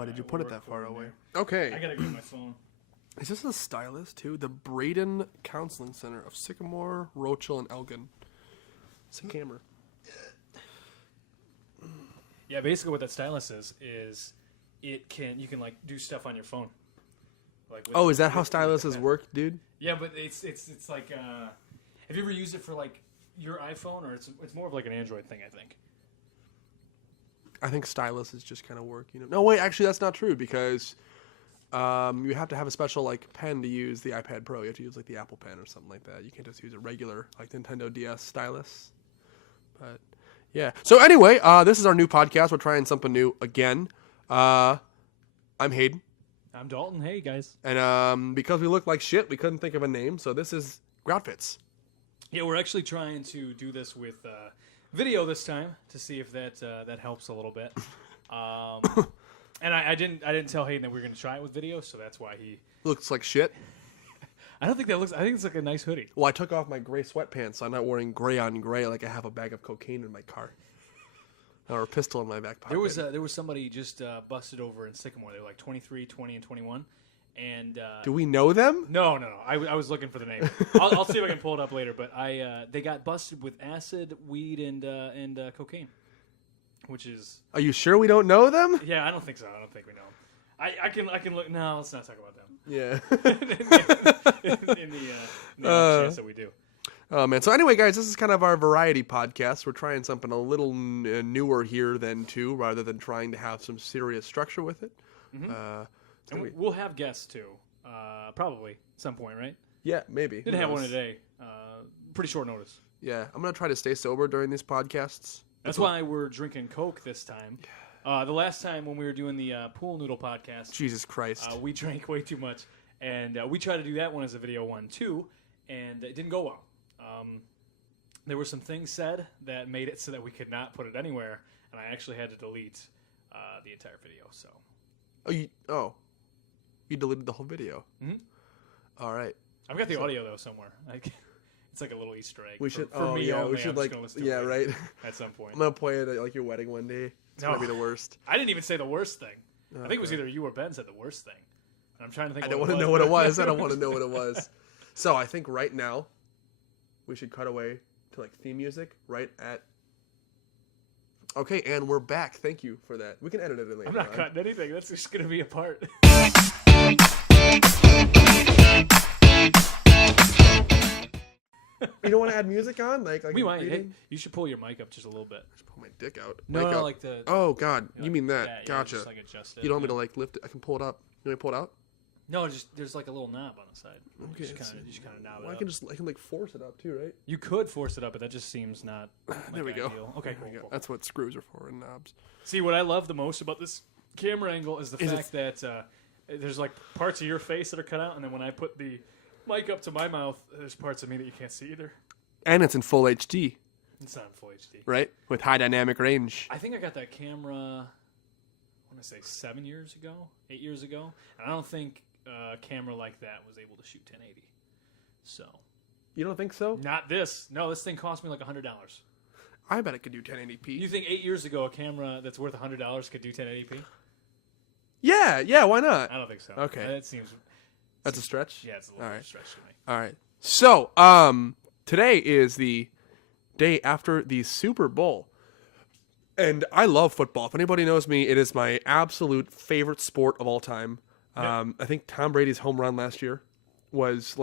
Why did you put it that far away? there. Okay. I gotta get my phone. Is this a stylus too? The Braden Counseling Center of Sycamore, Rochelle, and Elgin. Sycamore. Yeah, basically what that stylus is you can like do stuff on your phone. Like Is that how styluses work, dude? Yeah, but it's like have you ever used it for like your iPhone, or it's more of like an Android thing, I think. I think styluses just kind of work, you know. No, wait, actually that's not true because you have to have a special like pen to use the iPad Pro. You have to use like the Apple Pen or something like that. You can't just use a regular like Nintendo DS stylus. But yeah. So anyway, this is our new podcast. We're trying something new again. I'm Hayden. I'm Dalton. Hey guys. And because we look like shit, we couldn't think of a name. So this is Groutfits. Yeah, we're actually trying to do this with video this time to see if that helps a little bit. And I didn't tell Hayden that we were going to try it with video, so that's why he looks like shit. I don't think that looks. I think it's like a nice hoodie. Well, I took off my gray sweatpants, so I'm not wearing gray on gray like I have a bag of cocaine in my car or a pistol in my back pocket. There was somebody just busted over in Sycamore. They were like 23, 20, and 21. And do we know them? No. I was looking for the name. I'll see if I can pull it up later. But they got busted with acid, weed, and cocaine, which is. Are you sure we don't know them? Yeah, I don't think so. I don't think we know them. I can look. No, let's not talk about them. Yeah. in the chance that we do. Oh man. So anyway, guys, this is kind of our variety podcast. We're trying something a little newer here than two, rather than trying to have some serious structure with it. Mm-hmm. And we'll have guests too, probably at some point, right? Yeah, maybe. Didn't have one today. Pretty short notice. Yeah, I'm gonna try to stay sober during these podcasts. That's why we're drinking Coke this time. The last time when we were doing the Pool Noodle podcast, Jesus Christ, we drank way too much, and we tried to do that one as a video one too, and it didn't go well. There were some things said that made it so that we could not put it anywhere, and I actually had to delete the entire video. So. You deleted the whole video. Mm-hmm. All right. I've got the audio though somewhere. It's like a little Easter egg. We should. For me only. We should right. At some point. I'm gonna play it at like your wedding one day. It's gonna be the worst. I didn't even say the worst thing. I think it was either you or Ben said the worst thing. And I'm trying to think. I don't want to know what it was. I don't want to know what it was. So I think right now we should cut away to like theme music right at. Okay, and we're back. Thank you for that. We can edit it in later. I'm not cutting anything. That's just gonna be a part. You don't want to add music on? Like we might. Hey, you should pull your mic up just a little bit. Just pull my dick out. No, like the. Oh God, you mean that? Yeah, gotcha. Just like adjust it. You don't want me to like lift it? I can pull it up. You want me to pull it out? No, just there's like a little knob on the side. Okay. You just kind of knob it up. I can like force it up too, right? You could force it up, but that just seems not. There we ideal. go. Okay, cool. cool. That's what screws are for and knobs. See, what I love the most about this camera angle is the fact that there's like parts of your face that are cut out, and then when I put the mic up to my mouth, there's parts of me that you can't see either. And it's in full HD. It's not in full HD. Right? With high dynamic range. I think I got that camera, I want to say 8 years ago. And I don't think a camera like that was able to shoot 1080. So. You don't think so? Not this. No, this thing cost me like $100. I bet it could do 1080p. You think 8 years ago a camera that's worth $100 could do 1080p? Yeah, why not? I don't think so. Okay. That seems... That's a stretch? Yeah, it's a little stretch to me. All right. So, today is the day after the Super Bowl. And I love football. If anybody knows me, it is my absolute favorite sport of all time. I think Tom Brady's home run last year was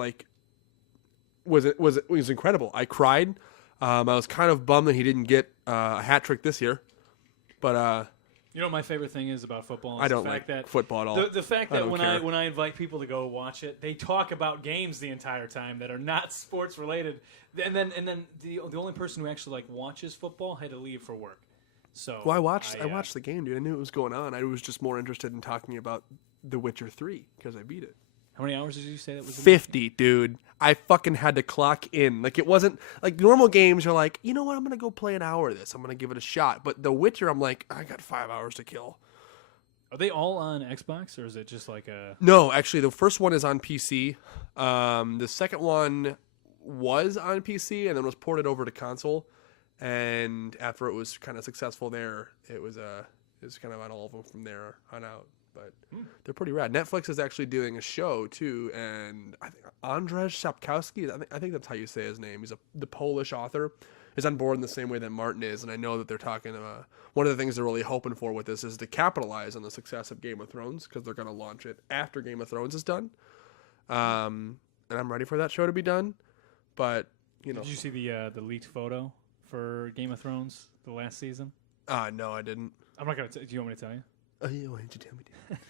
incredible. I cried. I was kind of bummed that he didn't get a hat trick this year. But you know what my favorite thing is about football? I don't like football at all. The fact that when I invite people to go watch it, they talk about games the entire time that are not sports related. And then the only person who actually like watches football had to leave for work. So I watched the game, dude. I knew what was going on. I was just more interested in talking about The Witcher 3 because I beat it. How many hours did you say that was? 50, dude. I fucking had to clock in. Like, it wasn't like normal games. You're like, you know what? I'm gonna go play an hour of this. I'm gonna give it a shot. But The Witcher, I'm like, I got 5 hours to kill. Are they all on Xbox or is it just like a? No, actually, the first one is on PC. The second one was on PC and then was ported over to console. And after it was kind of successful there, it was is kind of on all of them from there on out. But they're pretty rad. Netflix is actually doing a show too, and I think Andrzej Sapkowski, I think that's how you say his name. He's the Polish author. Is on board in the same way that Martin is, and I know that they're talking. One of the things they're really hoping for with this is to capitalize on the success of Game of Thrones, because they're going to launch it after Game of Thrones is done. And I'm ready for that show to be done. But did you see the leaked photo for Game of Thrones the last season? No, I didn't. I'm not gonna. Do you want me to tell you? Oh, yeah, why didn't you tell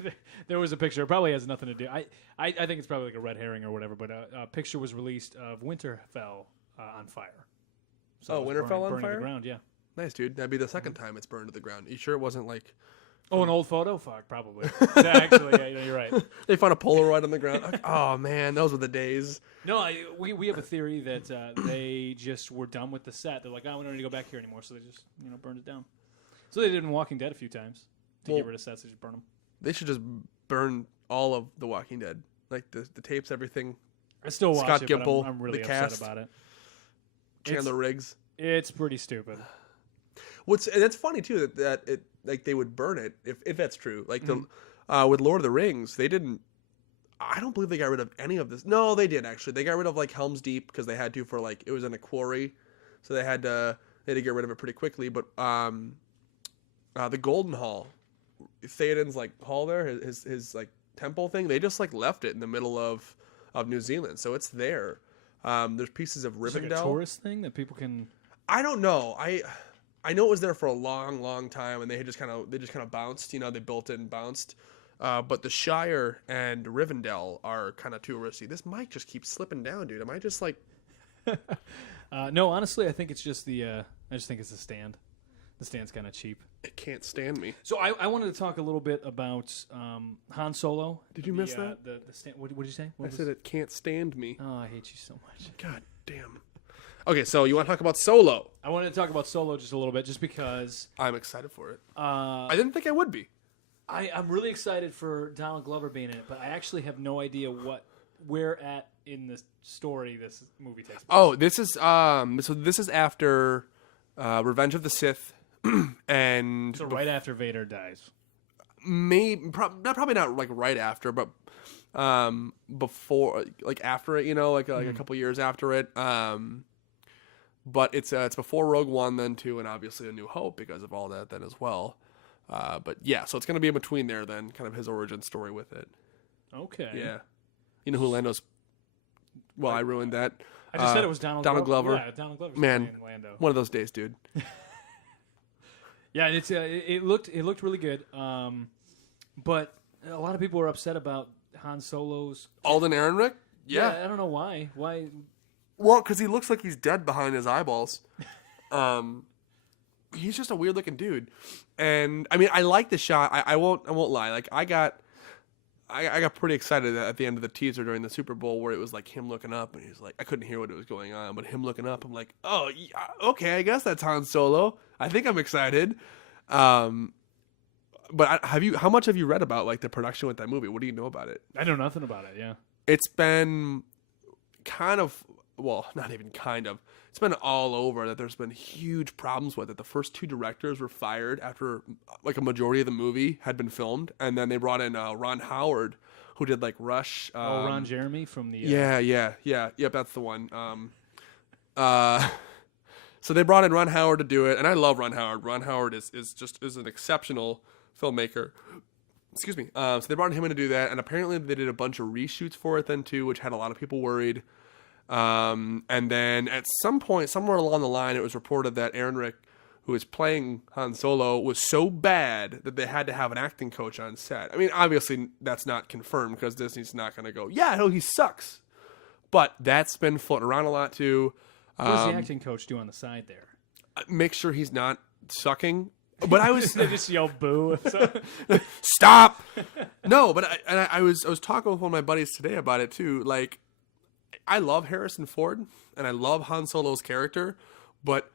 me? There was a picture. It probably has nothing to do. I think it's probably like a red herring or whatever. But a picture was released of Winterfell on fire. So Winterfell on fire? To the ground, yeah. Nice, dude. That'd be the second time it's burned to the ground. You sure it wasn't like... Oh, an old photo? Fuck, probably. Actually, yeah, you're right. They found a Polaroid on the ground. Oh, man, those were the days. No, we have a theory that they just were done with the set. They're like, we don't need to go back here anymore, so they just burned it down. So they did in Walking Dead a few times. To get rid of sets, they just burn them. They should just burn all of The Walking Dead. Like the tapes, everything. I still watch Scott it, Gimple, but I'm really the upset cast. about it. Chandler Riggs. It's pretty stupid. That's funny too that it like they would burn it if that's true. Like with Lord of the Rings, they didn't. I don't believe they got rid of any of this. No, they did actually. They got rid of like Helm's Deep because they had to for like it was in a quarry, so they had to get rid of it pretty quickly. But the Golden Hall, Theoden's like hall there, his like temple thing, they just like left it in the middle of New Zealand, so it's there. There's pieces of Rivendell. It's like a tourist thing that people can. I don't know. I know it was there for a long, long time, and they just kind of bounced. They built it and bounced. But the Shire and Rivendell are kind of touristy. This mic just keeps slipping down, dude. Am I just like? No, honestly, I think it's just I just think it's the stand. The stand's kind of cheap. It can't stand me. So I wanted to talk a little bit about Han Solo. Did you miss that? The stand. What did you say? I said it can't stand me. Oh, I hate you so much. God damn. Okay, so you want to talk about Solo? I wanted to talk about Solo just a little bit, just because I'm excited for it. I didn't think I would be. I'm really excited for Donald Glover being in it, but I actually have no idea where at in the story this movie takes place. Oh, this is this is after Revenge of the Sith, and so right after Vader dies. Probably not like right after, but before, like after it, like a couple years after it. But it's before Rogue One, then 2, and obviously A New Hope because of all that then as well. But yeah, so it's going to be in between there then, kind of his origin story with it. Okay. Yeah. You know who Lando's... Well, I ruined that. I just said it was Donald Glover. Yeah, Donald Glover's Man, playing Lando. One of those days, dude. Yeah, it's it looked really good. But a lot of people were upset about Han Solo's... Alden Ehrenreich? Yeah. I don't know why. Why... Well, because he looks like he's dead behind his eyeballs. He's just a weird looking dude, and I mean, I like the shot. I won't lie. Like I got pretty excited at the end of the teaser during the Super Bowl where it was like him looking up, and he's like, I couldn't hear what was going on, but him looking up, I'm like, oh, yeah, okay, I guess that's Han Solo. I think I'm excited. But how much have you read about like the production with that movie? What do you know about it? I know nothing about it. Yeah, it's been kind of. Well, not even kind of. It's been all over that there's been huge problems with it. The first 2 directors were fired after like a majority of the movie had been filmed, and then they brought in Ron Howard, who did like Rush. Ron Jeremy from the... Yep, that's the one. So they brought in Ron Howard to do it, and I love Ron Howard. Ron Howard is an exceptional filmmaker. Excuse me. So they brought him in to do that, and apparently they did a bunch of reshoots for it then too, which had a lot of people worried. And then at some point, somewhere along the line, it was reported that Ehrenreich, who is playing Han Solo, was so bad that they had to have an acting coach on set. I mean, obviously that's not confirmed because Disney's not going to go, yeah, no, he sucks. But that's been floating around a lot too. What does the acting coach do on the side there? Make sure he's not sucking. But I was they just yell boo. Stop. No, but I was talking with one of my buddies today about it too. Like, I love Harrison Ford and I love Han Solo's character, but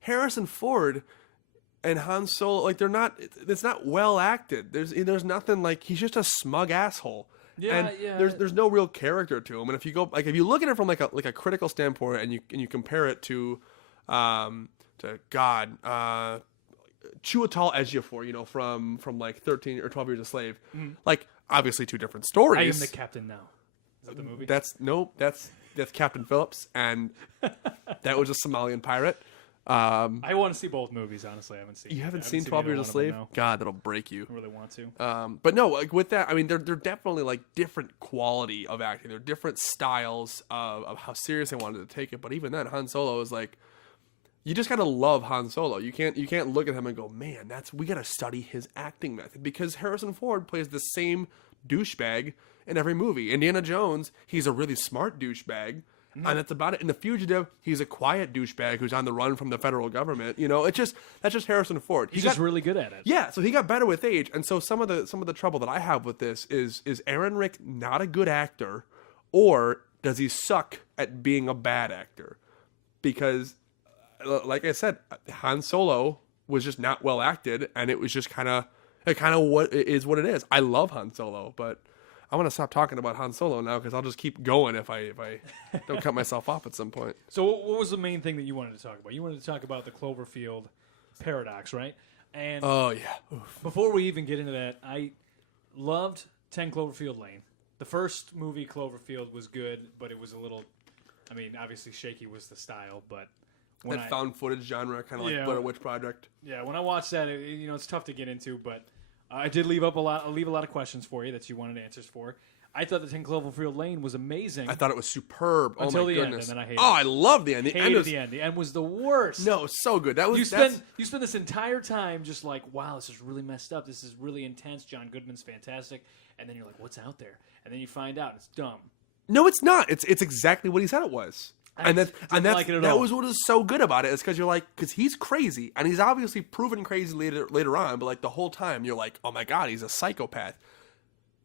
Harrison Ford and Han Solo, like, it's not well acted. There's nothing, like, he's just a smug asshole. Yeah, and there's no real character to him. And if you look at it from like a critical standpoint and you compare it to God, Chiwetel Ejiofor, from like 13 or 12 Years a Slave. Like, obviously two different stories. I Am the Captain Now. Is that the movie? That's Captain Phillips, and that was a Somalian pirate. I want to see both movies, honestly. I haven't seen. You haven't seen 12 Years a Slave? God, that'll break you. I really want to. But no, like with that, I mean, they're definitely like different quality of acting. They're different styles of how serious they wanted to take it. But even then, Han Solo is like, you just gotta love Han Solo. You can't look at him and go, man, we gotta study his acting method, because Harrison Ford plays the same douchebag in every movie. Indiana Jones, he's a really smart douchebag. And that's about it. In The Fugitive, he's a quiet douchebag who's on the run from the federal government. That's just Harrison Ford. He's just really good at it. Yeah, so he got better with age. And so some of the trouble that I have with this is Aaron Rick not a good actor, or does he suck at being a bad actor? Because, like I said, Han Solo was just not well acted, and it was just kind of what it is. I love Han Solo, but I want to stop talking about Han Solo now, because I'll just keep going if I don't cut myself off at some point. So what was the main thing that you wanted to talk about? You wanted to talk about the Cloverfield paradox, right? And oh, yeah. Oof. Before we even get into that, I loved 10 Cloverfield Lane. The first movie, Cloverfield, was good, but it was a little, I mean, obviously shaky was the style, but that found footage genre, kind of like Blair Witch Project. Yeah, when I watched that, it's tough to get into, but I did leave a lot of questions for you that you wanted answers for. I thought the 10 Cloverfield Lane was amazing. I thought it was superb. Until the goodness. end, and then I hated it. Oh, I love the end. The end was the worst. No, so good. You spend this entire time just like, wow, this is really messed up. This is really intense. John Goodman's fantastic. And then you're like, what's out there? And then you find out it's dumb. No, it's not. It's exactly what he said it was. That was what was so good about it, is because he's crazy, and he's obviously proven crazy later on, but like the whole time you're like, oh my God, he's a psychopath.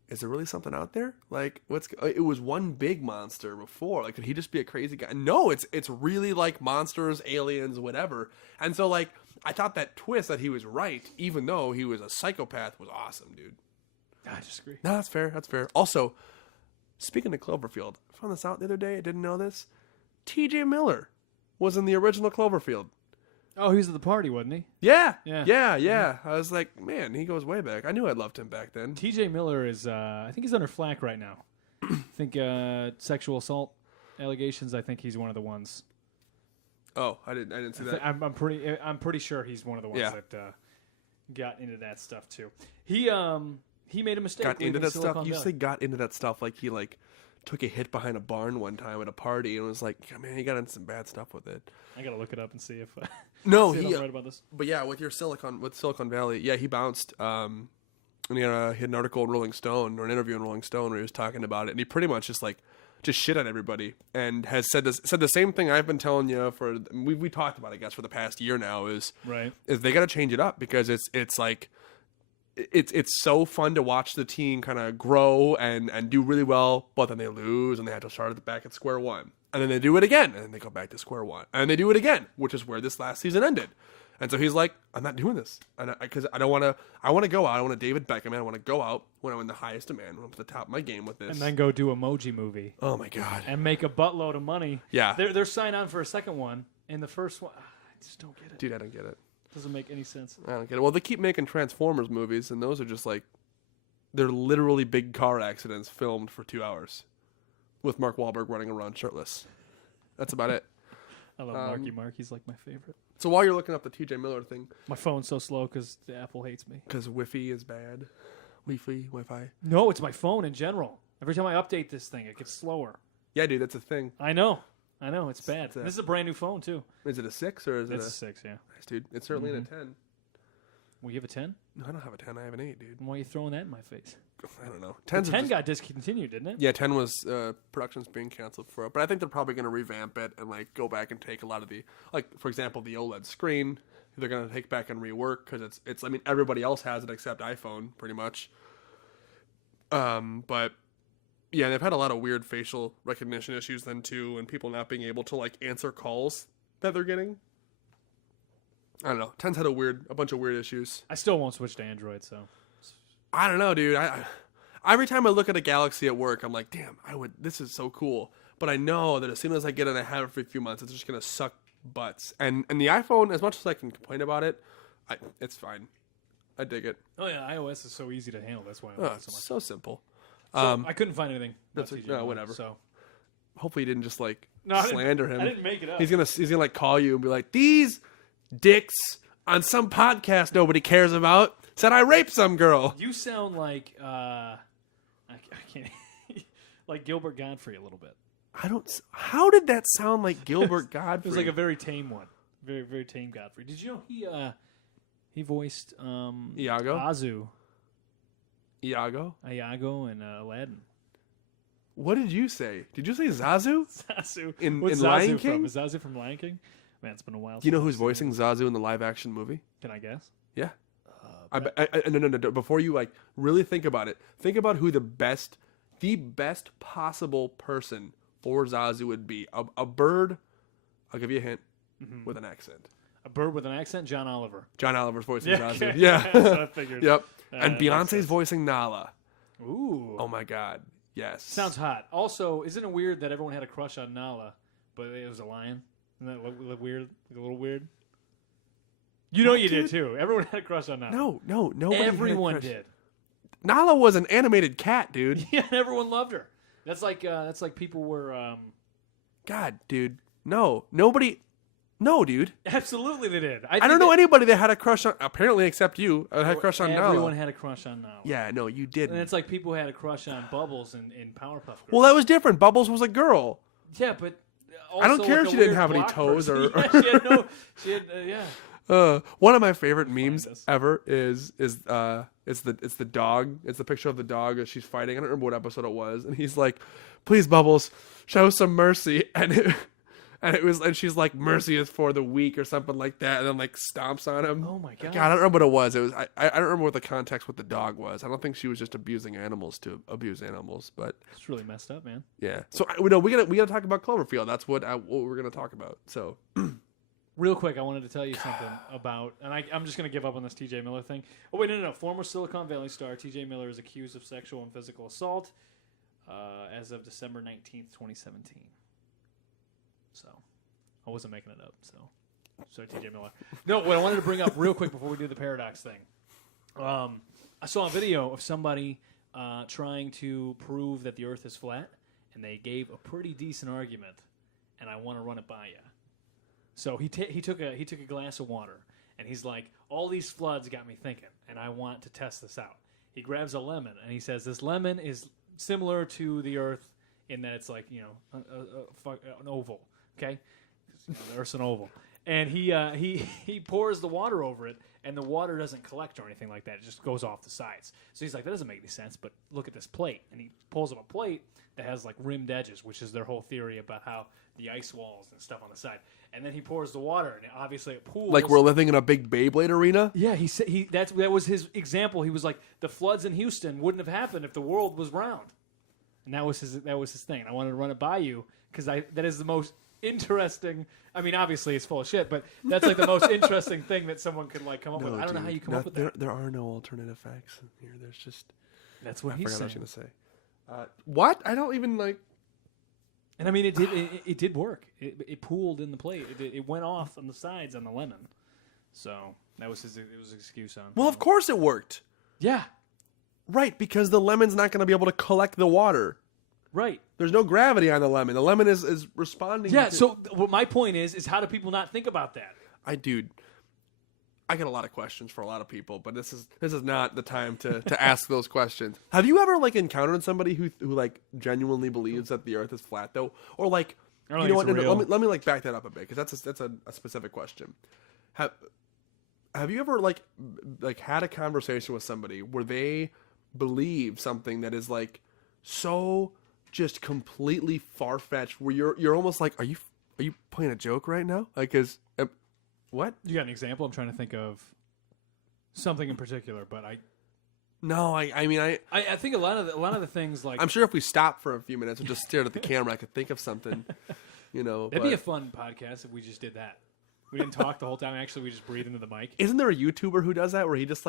Is there really something out there? Like, it was one big monster before. Like, could he just be a crazy guy? No, it's really like monsters, aliens, whatever. And so like, I thought that twist that he was right, even though he was a psychopath, was awesome, dude. I disagree. No, that's fair. That's fair. Also, speaking of Cloverfield, I found this out the other day. I didn't know this. T.J. Miller was in the original Cloverfield. Oh, he was at the party, wasn't he? Yeah. Mm-hmm. I was like, man, he goes way back. I knew I loved him back then. T.J. Miller is, I think he's under flack right now. I think sexual assault allegations. I think he's one of the ones. Oh, I didn't see that. I'm pretty sure he's one of the ones that got into that stuff too. He made a mistake. Got into that stuff. You say got into that stuff like he took a hit behind a barn one time at a party and was like, man, he got into some bad stuff with it. I gotta look it up and see if I'm right about this. But yeah, with Silicon Valley, yeah, he bounced. And he had an article in Rolling Stone, or an interview in Rolling Stone, where he was talking about it, and he pretty much just shit on everybody, and has said the same thing I've been telling you we talked about, I guess, for the past year now, is they got to change it up, because it's like. It's so fun to watch the team kind of grow and do really well, but then they lose and they have to start back at square one. And then they do it again, and then they go back to square one. And they do it again, which is where this last season ended. And so he's like, I'm not doing this. Because I want to go out. I want to David Beckham. I want to go out when I'm in the highest demand, when I'm at the top of my game with this. And then go do Emoji Movie. Oh, my God. And make a buttload of money. Yeah. They're signed on for a second one. And the first one, I just don't get it. Dude, I don't get it. Doesn't make any sense. I don't get it. Well, they keep making Transformers movies, and those are just like, they're literally big car accidents filmed for 2 hours with Mark Wahlberg running around shirtless. That's about it. I love Marky Mark. He's like my favorite. So while you're looking up the TJ Miller thing. My phone's so slow because the Apple hates me. Because Wi-Fi is bad. Wi-Fi. No, it's my phone in general. Every time I update this thing, it gets slower. Yeah, dude, that's a thing. I know. It's bad. This is a brand new phone, too. Is it a 6 or is it a 6, yeah. Nice, dude. It's certainly in a 10. Well, you have a 10? No, I don't have a 10. I have an 8, dude. Why are you throwing that in my face? I don't know. 10 got discontinued, didn't it? Yeah, 10 was production's being canceled for it. But I think they're probably going to revamp it and go back and take a lot of the, for example, the OLED screen. They're going to take back and rework, because it's. I mean, everybody else has it except iPhone, pretty much. But yeah, they've had a lot of weird facial recognition issues then too, and people not being able to answer calls that they're getting. I don't know. 10's had a bunch of weird issues. I still won't switch to Android, so. I don't know, dude. I every time I look at a Galaxy at work, I'm like, damn, this is so cool. But I know that as soon as I get it and I have it for a few months, it's just gonna suck butts. And the iPhone, as much as I can complain about it, It's fine. I dig it. Oh yeah, iOS is so easy to handle. That's why I love it so much. So simple. So I couldn't find anything. That's whatever. So hopefully you didn't just no, slander him. I didn't make it up. He's gonna like call you and be like, these dicks on some podcast nobody cares about said I raped some girl. You sound like I can't like Gilbert Godfrey a little bit. How did that sound like Gilbert Godfrey? It was like a very tame one. Very, very tame Godfrey. Did you know he voiced Iago? Azu. Iago and Aladdin. What did you say? Did you say Zazu? Zazu. In What's Lion Zazu King? from? Is Zazu from Lion King? Man, it's been a while. Do you know who's voicing Zazu in the live action movie? Can I guess? Yeah. No. Before you like really think about it, think about who the best possible person for Zazu would be. A bird. I'll give you a hint. With an accent. A bird with an accent? John Oliver. John Oliver's voicing Zazu. Okay. Yeah. That's what I figured. Yep. And Beyonce's voicing Nala. Ooh. Oh my God. Yes. Sounds hot. Also, isn't it weird that everyone had a crush on Nala, but it was a lion? Isn't that look weird? A little weird? You know you did too. Everyone had a crush on Nala. No. Nobody. Everyone did. Nala was an animated cat, dude. Yeah, everyone loved her. That's like people were. God, dude. No, nobody. No, dude. Absolutely, they did. I don't know anybody that had a crush on. Apparently, except you, had a crush on Nala. Everyone had a crush on Nala. Yeah, no, you didn't. And it's like people had a crush on Bubbles in Powerpuff Girls. Well, that was different. Bubbles was a girl. Yeah, but I don't care if she didn't have any toes or. Yeah, she had no. She had yeah. One of my favorite memes ever is it's the dog. It's the picture of the dog as she's fighting. I don't remember what episode it was, and he's like, "Please, Bubbles, show some mercy." And she's like, "Mercy is for the weak" or something like that, and then like stomps on him. Oh my God! God, I don't remember what it was. It was I don't remember what the context with the dog was. I don't think she was just abusing animals to abuse animals, but it's really messed up, man. Yeah. So we gotta talk about Cloverfield. That's what we're gonna talk about. So. Real quick, I wanted to tell you something about, and I'm just going to give up on this T.J. Miller thing. Oh, wait, no. Former Silicon Valley star T.J. Miller is accused of sexual and physical assault as of December 19th, 2017. So, I wasn't making it up, so. Sorry, T.J. Miller. No, what I wanted to bring up real quick before we do the paradox thing. I saw a video of somebody trying to prove that the Earth is flat, and they gave a pretty decent argument, and I want to run it by you. So he took a glass of water, and he's like, all these floods got me thinking, and I want to test this out. He grabs a lemon, and he says, this lemon is similar to the Earth in that it's like, an oval, okay? The Earth's an oval. And he pours the water over it, and the water doesn't collect or anything like that. It just goes off the sides. So he's like, that doesn't make any sense, but look at this plate. And he pulls up a plate that has like rimmed edges, which is their whole theory about how the ice walls and stuff on the side. And then he pours the water, and obviously it pools. Like we're living in a big Beyblade arena? Yeah, he said that was his example. He was like, the floods in Houston wouldn't have happened if the world was round. And that was his thing. And I wanted to run it by you because that is the most interesting. I mean, obviously it's full of shit, but that's like the most interesting thing that someone could like come up with. I don't know how you come up with that. There are no alternative facts in here. There's just. That's what he's saying. I forgot what I was going to say. What? I don't even like. And I mean, it did work. It pooled in the plate. It went off on the sides on the lemon. So that was his excuse on. Well, of course it worked. Yeah. Right, because the lemon's not going to be able to collect the water. Right. There's no gravity on the lemon. The lemon is responding. Yeah. So what my point is how do people not think about that? I get a lot of questions for a lot of people, but this is not the time to ask those questions. Have you ever like encountered somebody who like genuinely believes that the Earth is flat though, or like you know what? No, let me like back that up a bit because that's a specific question. Have you ever like had a conversation with somebody where they believe something that is like so just completely far fetched, where you're almost like, are you playing a joke right now? Like is what? You got an example? I'm trying to think of something in particular, but I think a lot of the things like I'm sure if we stopped for a few minutes and just stared at the camera, I could think of something. That'd be a fun podcast if we just did that. We didn't talk the whole time. Actually, we just breathe into the mic. Isn't there a YouTuber who does that, where he just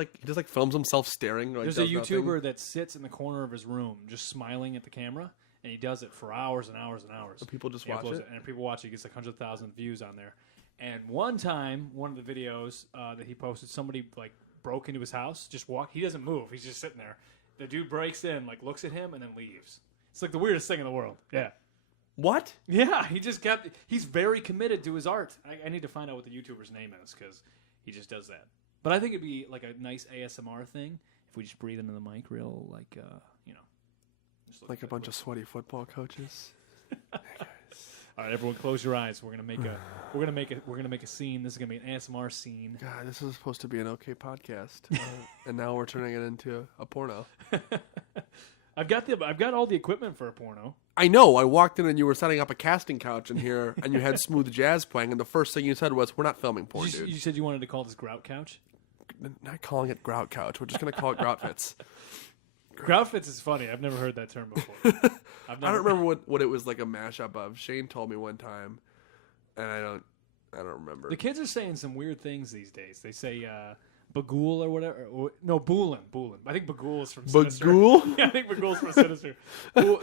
films himself staring? Like, there's a YouTuber that sits in the corner of his room just smiling at the camera, and he does it for hours and hours and hours. And people just watch it? And people watch it. He gets like 100,000 views on there. And one time, one of the videos that he posted, somebody like broke into his house, just walk. He doesn't move. He's just sitting there. The dude breaks in, like looks at him, and then leaves. It's like the weirdest thing in the world. Yeah. What? Yeah, he just kept. He's very committed to his art. I need to find out what the YouTuber's name is because he just does that. But I think it'd be like a nice ASMR thing if we just breathe into the mic, real like just Like a bunch of sweaty football coaches. All right, everyone, close your eyes. We're gonna make a scene. This is gonna be an ASMR scene. God, this is supposed to be an okay podcast, and now we're turning it into a porno. I've got all the equipment for a porno. I know. I walked in and you were setting up a casting couch in here, and you had smooth jazz playing, and the first thing you said was, "We're not filming porn, dude." You said you wanted to call this Grout Couch. Not calling it Grout Couch. We're just gonna call it Groutfits. Groutfits is funny. I've never heard that term before. I don't remember what it was like a mashup of. Shane told me one time, and I don't remember. The kids are saying some weird things these days. They say Bagool or whatever. No, Boolin. I think Bagool is from Sinister. Bagool? Yeah, I think Bagool's from Sinister. No,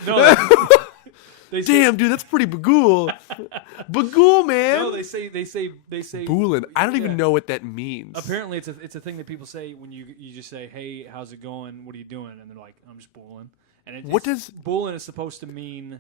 they say, damn, dude, that's pretty Bagool. Bagool, man. No, they say Boolin. I don't even know what that means. Apparently, it's a thing that people say when you just say, "Hey, how's it going? What are you doing?" And they're like, "I'm just Boolin." And what does Boolin is supposed to mean?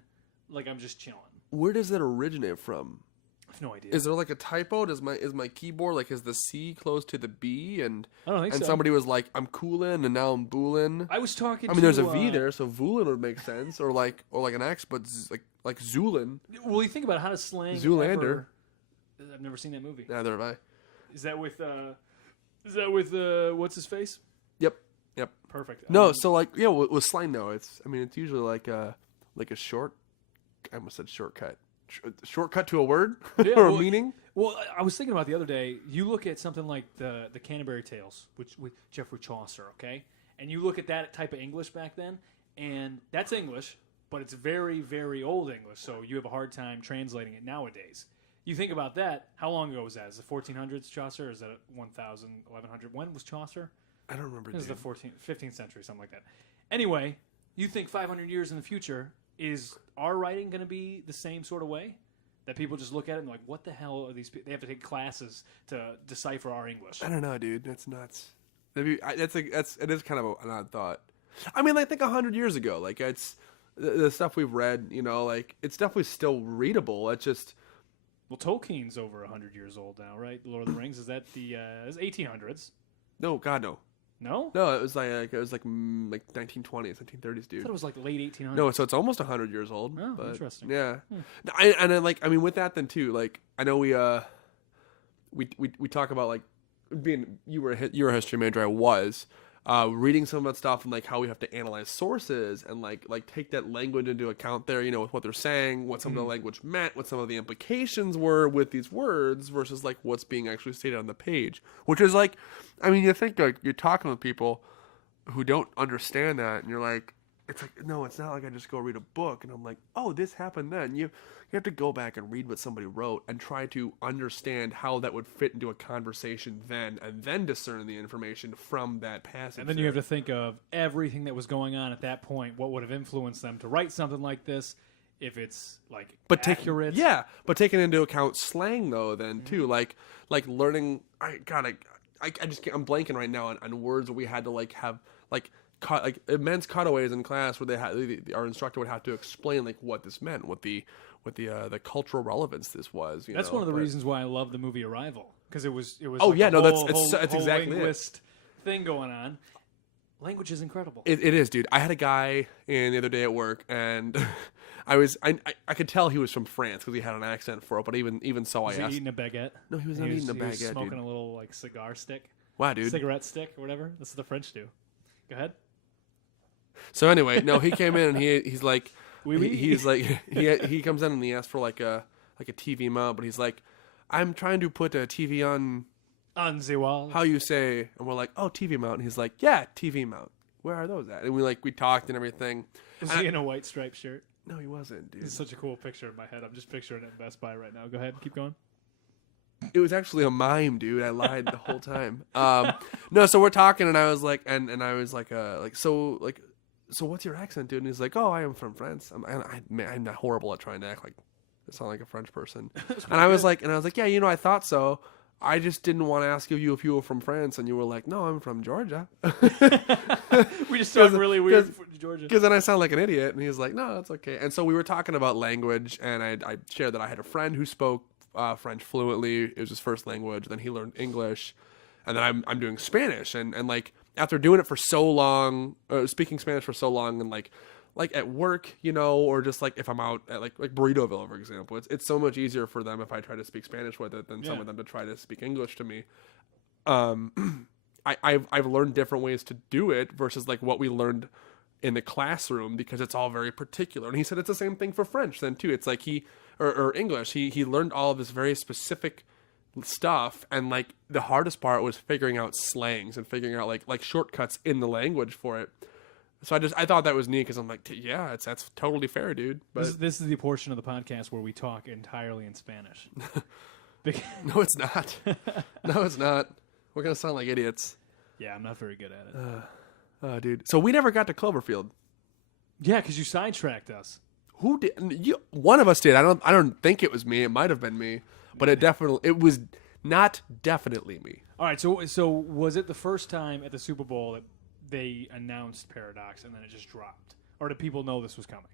Like I'm just chilling. Where does that originate from? I have no idea. Is there like a typo? Is my keyboard like is the C close to the B? And I don't think so. And somebody was like, "I'm coolin," and now I'm boolin. I was talking. I mean, there's a V there, so voolin would make sense, or like an X, but like Zoolin. Well, you think about how does slang. Zoolander. I've never seen that movie. Neither have I. Is that with what's his face? Yep. Perfect. No, so like with slang though, it's usually like a short. I almost said shortcut. Shortcut to a word or a meaning. Well, I was thinking about the other day. You look at something like the Canterbury Tales, which with Geoffrey Chaucer, okay, and you look at that type of English back then, and that's English, but it's very, very old English, so you have a hard time translating it nowadays. You think about that. How long ago was that? Is it 1400s Chaucer? Or is that 1000, 1100? When was Chaucer? I don't remember. It was the 15th century, something like that. Anyway, you think 500 years in the future, is our writing going to be the same sort of way? That people just look at it and like, what the hell are these people? They have to take classes to decipher our English. I don't know, dude. That's nuts. It is kind of an odd thought. I mean, I think 100 years ago, like it's the stuff we've read, like it's definitely still readable. It's just. Well, Tolkien's over 100 years old now, right? The Lord of the Rings, is that the 1800s? No, God, no. No? No, it was like 1920s, 1930s, dude. I thought it was like the late 1800s. No, so it's almost 100 years old. Oh, but interesting. Yeah. And then with that then too, like I know we talk about like being you were a history major, I was. Reading some of that stuff and like how we have to analyze sources and like take that language into account there, with what they're saying, what some of the language meant, what some of the implications were with these words versus like what's being actually stated on the page. Which is like, I mean, you think like you're talking with people who don't understand that and you're like, it's like, no, it's not like I just go read a book and I'm like, oh, this happened then. You have to go back and read what somebody wrote and try to understand how that would fit into a conversation then, and then discern the information from that passage. And then you have to think of everything that was going on at that point, what would have influenced them to write something like this, if it's like accurate. But taking into account slang though, then too, like learning. I'm blanking right now on words that we had to like have like immense cutaways in class where our instructor would have to explain like what this meant, what the cultural relevance this was. That's one of the reasons why I love the movie Arrival, because it was. Oh like yeah, no, whole that's exactly linguist thing going on. Language is incredible. It is, dude. I had a guy in the other day at work, and I could tell he was from France because he had an accent for it. But even so, was I asked. Was he eating a baguette? No, he was not eating a baguette. He was smoking dude. A little like cigar stick. Wow, dude. Cigarette stick or whatever. That's what the French do. Go ahead. So anyway, no, he came in and he's like, oui. He's like, he comes in and he asks for like a TV mount, but he's like, I'm trying to put a TV on the wall. How you say? And we're like, oh, TV mount. And he's like, yeah, TV mount. Where are those at? And we talked and everything. Was he in a white striped shirt? No, he wasn't, dude. It's such a cool picture in my head. I'm just picturing it in Best Buy right now. Go ahead, keep going. It was actually a mime, dude. I lied the whole time. No, so we're talking, and I was like, and I was like, so what's your accent, dude? And he's like, oh, I am from France. I'm not horrible at trying to act like sound like a French person. And I was like, yeah, you know, I thought so. I just didn't want to ask you if you were from France, and you were like, no, I'm from Georgia. We just talked really weird for Georgia. Because then I sound like an idiot, and he was like, no, that's okay. And so we were talking about language, and I shared that I had a friend who spoke French fluently. It was his first language. Then he learned English, and then I'm doing Spanish, and like after doing it for so long, speaking Spanish for so long, and like at work, you know, or just like if I'm out at like Burritoville, for example, it's so much easier for them if I try to speak Spanish with it than some of them to try to speak English to me. I've learned different ways to do it versus like what we learned in the classroom, because it's all very particular. And he said it's the same thing for French then too. It's like or English. He learned all of this very specific stuff, and like the hardest part was figuring out slangs and figuring out like shortcuts in the language for it. So I thought that was neat, because I'm like, yeah, that's totally fair, dude. But this is the portion of the podcast where we talk entirely in Spanish. No, it's not. No, it's not. We're gonna sound like idiots. Yeah, I'm not very good at it. Dude. So we never got to Cloverfield. Yeah, because you sidetracked us. Who did? One of us did. I don't think it was me. It might have been me, but it was not definitely me. All right. So was it the first time at the Super Bowl that they announced Paradox and then it just dropped, or did people know this was coming?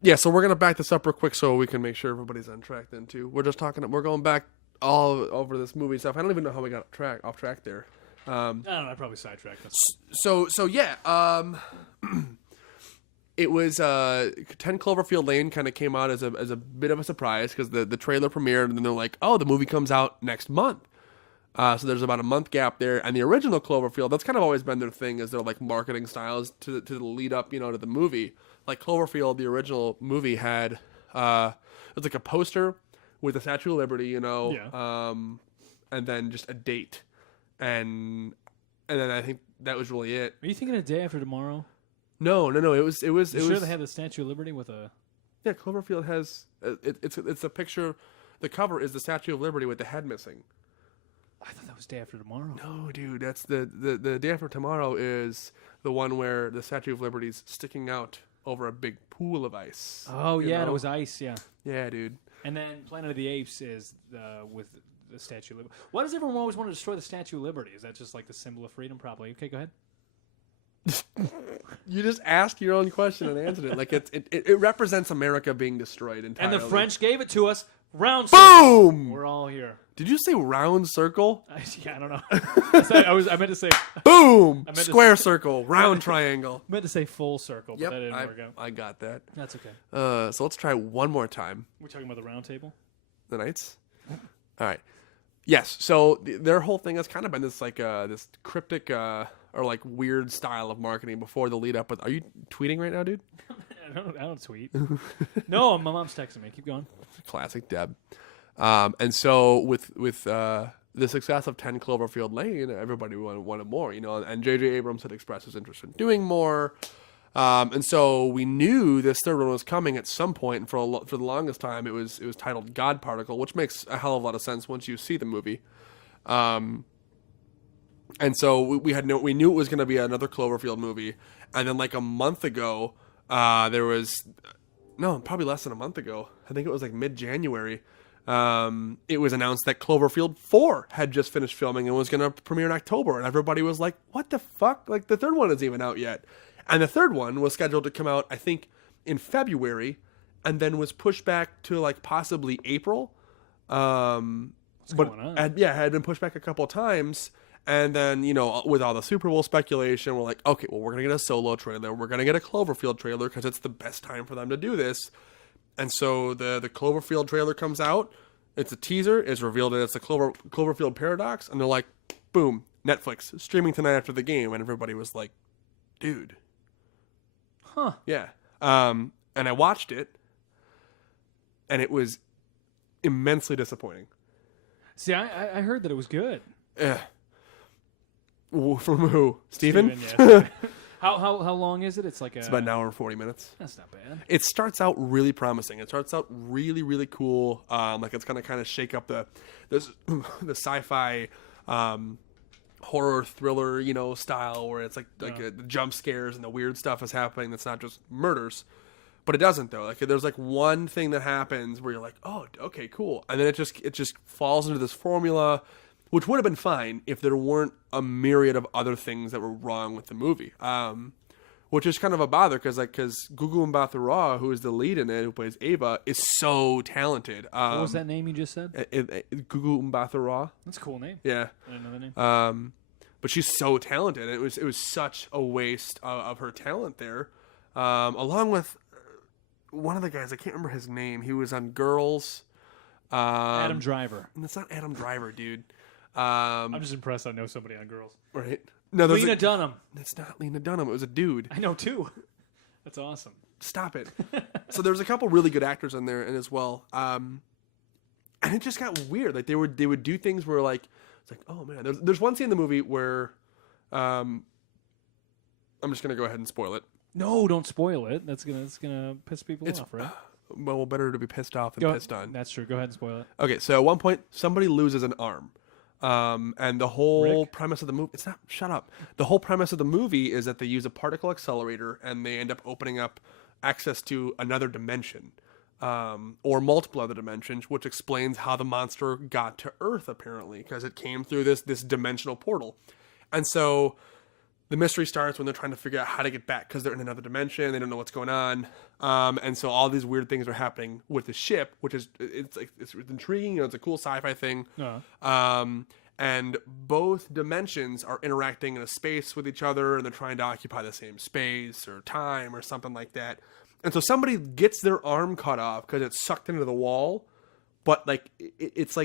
Yeah. So we're gonna back this up real quick so we can make sure everybody's on track then too. We're going back all over this movie stuff. I don't even know how we got off track there. I don't know. I probably sidetracked us. So yeah. It was 10 Cloverfield Lane kind of came out as a bit of a surprise, because the trailer premiered, and then they're like, oh, the movie comes out next month. So there's about a month gap there. And the original Cloverfield, that's kind of always been their thing, is their like marketing styles to the lead up, you know, to the movie. Like Cloverfield, the original movie had it was like a poster with the Statue of Liberty, you know, and then just a date, and then I think that was really it. Are you thinking of Day After Tomorrow? No. It was. Sure, they had the Statue of Liberty with a. Yeah, Cloverfield has it's a picture. The cover is the Statue of Liberty with the head missing. I thought that was Day After Tomorrow. No, dude, that's the Day After Tomorrow is the one where the Statue of Liberty's sticking out over a big pool of ice. Oh yeah, it was ice. Yeah. Yeah, dude. And then Planet of the Apes is with the Statue of Liberty. Why does everyone always want to destroy the Statue of Liberty? Is that just like the symbol of freedom? Probably. Okay, go ahead. You just asked your own question and answered it. Like it represents America being destroyed entirely. And the French gave it to us. Round circle. Boom! We're all here. Did you say round circle? I don't know. I meant to say boom! Square circle, round triangle. I meant to say full circle, but that didn't work out. I got that. That's okay. So let's try one more time. We're talking about the round table? The Knights? All right. Yes, so their whole thing has kind of been this like this cryptic or like weird style of marketing before the lead up. But are you tweeting right now, dude? I don't tweet. No, my mom's texting me. Keep going. Classic Deb. And so with the success of 10 Cloverfield Lane, everybody wanted more, you know. And J.J. Abrams had expressed his interest in doing more. And so we knew this third one was coming at some point. And for the longest time, it was titled God Particle, which makes a hell of a lot of sense once you see the movie. And so we knew it was going to be another Cloverfield movie. And then like a month ago, probably less than a month ago, I think it was like mid-January, it was announced that Cloverfield 4 had just finished filming and was going to premiere in October. And everybody was like, what the fuck? Like, the third one isn't even out yet. And the third one was scheduled to come out, I think, in February, and then was pushed back to like possibly April. What's going on? Had been pushed back a couple of times. And then, you know, with all the Super Bowl speculation, we're like, okay, well, we're going to get a Solo trailer. We're going to get a Cloverfield trailer because it's the best time for them to do this. And so the Cloverfield trailer comes out. It's a teaser. It's revealed that it's the Cloverfield Paradox. And they're like, boom, Netflix, streaming tonight after the game. And everybody was like, dude. Huh. Yeah. And I watched it. And it was immensely disappointing. See, I heard that it was good. From who? Steven? Yeah. How long is it? It's about an hour and 40 minutes. That's not bad. It starts out really promising. It starts out really, really cool. Like it's gonna kind of shake up the sci-fi horror thriller, you know, style where it's like the jump scares and the weird stuff is happening. That's not just murders. But it doesn't though. Like there's like one thing that happens where you're like, oh, okay, cool, and then it just falls into this formula, which would have been fine if there weren't a myriad of other things that were wrong with the movie. Which is kind of a bother because Gugu Mbatha-Raw, who is the lead in it, who plays Ava, is so talented. What was that name you just said? Gugu Mbatha-Raw. That's a cool name. Yeah. I didn't know the name. But she's so talented. It was such a waste of her talent there. Along with one of the guys, I can't remember his name. He was on Girls. Adam Driver. That's not Adam Driver, dude. I'm just impressed I know somebody on Girls. Right? No, Lena Dunham. It's not Lena Dunham. It was a dude. I know too. That's awesome. Stop it. So there was a couple really good actors in there and as well. And it just got weird. Like they would do things where like it's like, oh man. There's one scene in the movie where I'm just gonna go ahead and spoil it. No, don't spoil it. That's gonna piss people off, right? Well, better to be pissed off than pissed on. That's true. Go ahead and spoil it. Okay, so at one point somebody loses an arm. And the whole Rick? premise of the movie, shut up. The whole premise of the movie is that they use a particle accelerator and they end up opening up access to another dimension, or multiple other dimensions, which explains how the monster got to Earth, apparently, because it came through this dimensional portal. And so the mystery starts when they're trying to figure out how to get back because they're in another dimension. They don't know what's going on. And so all these weird things are happening with the ship, which is it's intriguing. You know, it's a cool sci-fi thing. And both dimensions are interacting in a space with each other, and they're trying to occupy the same space or time or something like that. And so somebody gets their arm cut off because it's sucked into the wall. But like it's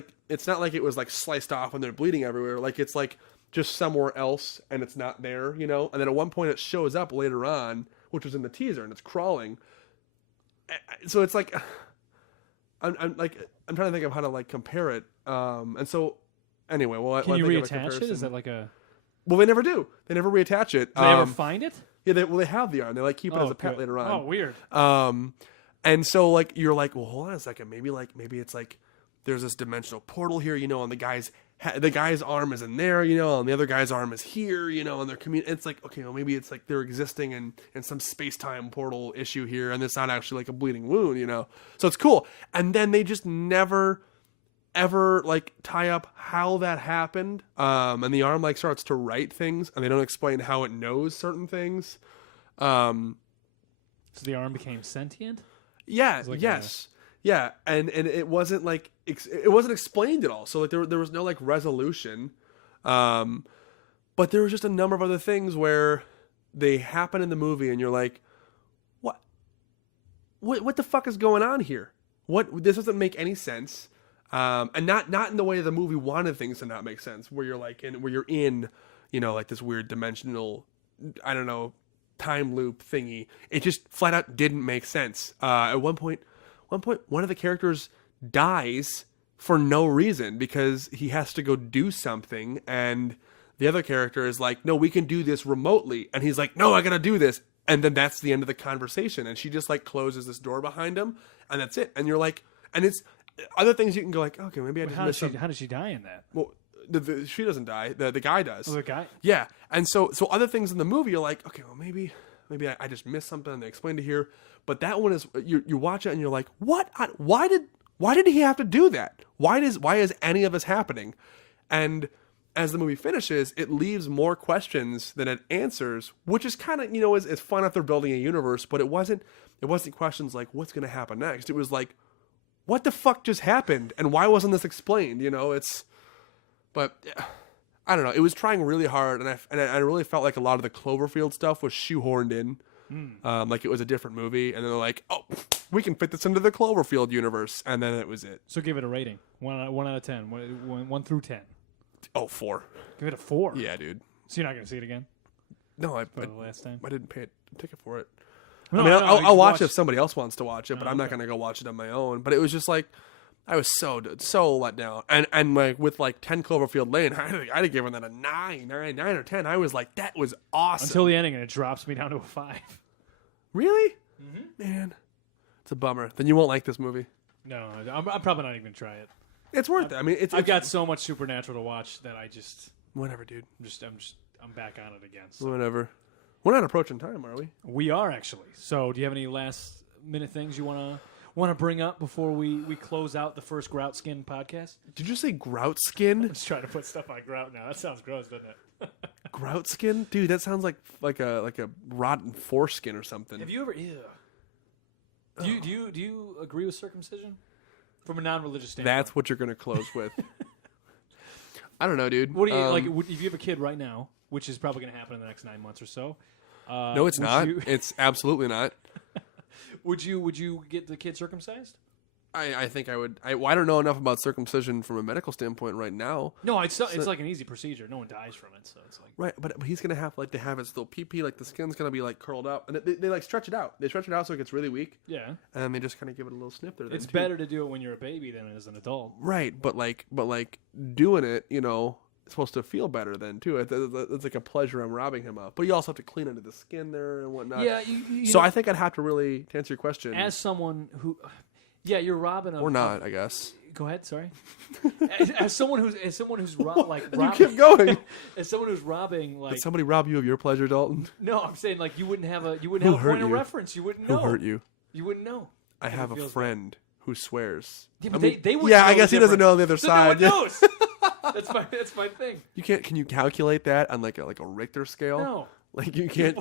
not like it was like sliced off and they're bleeding everywhere. Like it's like just somewhere else and it's not there, you know? And then at one point it shows up later on, which was in the teaser, and it's crawling. So it's like, I'm trying to think of how to like compare it. And so anyway, well, can you reattach it? Is that like a? Well, they never do. They never reattach it. Do they ever find it? Yeah, they have the arm. They like keep it as a pet later on. Oh, weird. And so like you're like, well, hold on a second. Maybe it's like there's this dimensional portal here, you know, and the guy's arm is in there, you know, and the other guy's arm is here, you know, and they're it's like, okay, well, maybe it's like they're existing in some space-time portal issue here, and it's not actually like a bleeding wound, you know. So it's cool. And then they just never ever like tie up how that happened. And the arm like starts to write things, and they don't explain how it knows certain things. So the arm became sentient? Yeah, like yes. Yeah, and it wasn't like it wasn't explained at all. So like there was no like resolution, but there was just a number of other things where they happen in the movie, and you're like, what the fuck is going on here? This doesn't make any sense, and not in the way the movie wanted things to not make sense. Where you're in, you know, like this weird dimensional, I don't know, time loop thingy. It just flat out didn't make sense. At one point, one of the characters dies for no reason because he has to go do something, and the other character is like, no, we can do this remotely. And he's like, no, I gotta do this. And then that's the end of the conversation. And she just like closes this door behind him, and that's it. And you're like, and it's other things you can go like, okay, maybe I just missed something. How did she die in that? Well, she doesn't die. The guy does. Oh, the guy? Yeah. And so other things in the movie, you're like, okay, well, maybe I just missed something and they explained it here. But that one is, you watch it and you're like, what? Why did he have to do that? Why is any of this happening? And as the movie finishes, it leaves more questions than it answers, which is kind of, you know, it's fun if they're building a universe, but it wasn't questions like, what's going to happen next? It was like, what the fuck just happened? And why wasn't this explained? You know, but I don't know. It was trying really hard, and I really felt like a lot of the Cloverfield stuff was shoehorned in. Like it was a different movie, and they're like, oh, we can fit this into the Cloverfield universe, and then it was it. So give it a rating. 1 out of 10. 1 through 10. Oh, 4. Give it a 4? Yeah, dude. So you're not going to see it again? No, the last time? I didn't pay a ticket for it. No, I mean, I'll watch it if somebody else wants to watch it, but I'm not going to go watch it on my own. But it was just like, I was so let down. And like with like 10 Cloverfield Lane, I'd have given that a 9 or 10. I was like, that was awesome. Until the ending, and it drops me down to a 5. Really? Mm-hmm. Man, it's a bummer. Then you won't like this movie. No, I'm probably not even going to try it. It's worth it. I mean, I've got so much Supernatural to watch that I just whatever, dude. I'm back on it again. So. Whatever. We're not approaching time, are we? We are actually. So, do you have any last minute things you want to bring up before we close out the first Grout Skin podcast? Did you say grout skin? I'm just trying to put stuff on grout now. That sounds gross, doesn't it? Grout skin, dude. That sounds like a rotten foreskin or something. Have you ever? Ew. Do you agree with circumcision from a non-religious standpoint? That's what you're gonna close with. I don't know, dude. What do you like? If you have a kid right now, which is probably going to happen in the next 9 months or so. No, it's not. It's absolutely not. Would you get the kid circumcised? I think I would. I don't know enough about circumcision from a medical standpoint right now. No, it's like an easy procedure. No one dies from it, so it's like right. But he's gonna have to have his little pee, like the skin's gonna be like curled up, and they like stretch it out. They stretch it out so it gets really weak. Yeah, and then they just kind of give it a little snip there. It's better to do it when you're a baby than as an adult. Right, but doing it, it's supposed to feel better then too. It's like a pleasure I'm robbing him of. But you also have to clean into the skin there and whatnot. Yeah. So I think I'd have to really, to answer your question, as someone who. Yeah, you're robbing or not, I guess. Go ahead. Sorry. as someone who's robbing. You keep going. As someone who's robbing, like. Did somebody rob you of your pleasure, Dalton? No, I'm saying like you wouldn't have a point of reference. You wouldn't know. Who hurt you? You wouldn't know. I have a friend who swears. Yeah, but they would. Yeah, I guess he doesn't know on the other side. No one knows. That's my thing. Can you calculate that on like a Richter scale? No. Like you can't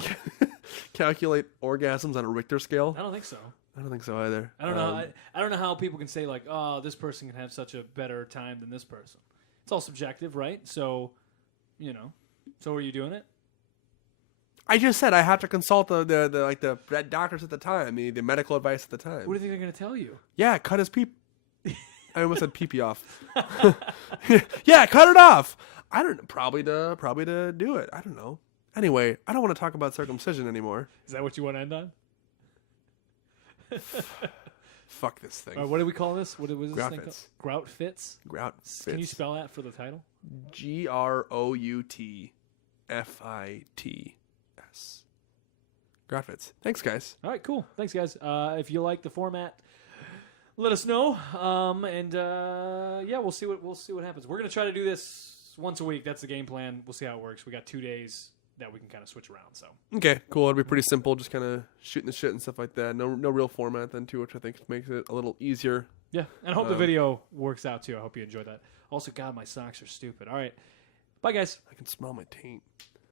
calculate orgasms on a Richter scale? I don't think so. I don't think so either. I don't know. I don't know how people can say like, oh, this person can have such a better time than this person. It's all subjective, right? So, So are you doing it? I just said I have to consult the doctors at the time, the medical advice at the time. What do you think they're going to tell you? Yeah, cut his peep. I almost said pee-pee off. Yeah, cut it off. I don't probably to do it. I don't know. Anyway, I don't want to talk about circumcision anymore. Is that what you want to end on? Fuck this thing. What do we call this? What was this thing Groutfits. called? Groutfits? Groutfits. Can you spell that for the title? Groutfits. Groutfits. Thanks, guys. All right, cool. Thanks, guys. If you like the format, let us know. We'll see what happens. We're gonna try to do this once a week. That's the game plan. We'll see how it works. We got 2 days that we can kind of switch around. So okay, cool. It'll be pretty simple, just kind of shooting the shit and stuff like that. No real format then too, which I think makes it a little easier. Yeah, and I hope the video works out too. I hope you enjoyed that. Also, God, my socks are stupid. All right, bye guys. I can smell my taint.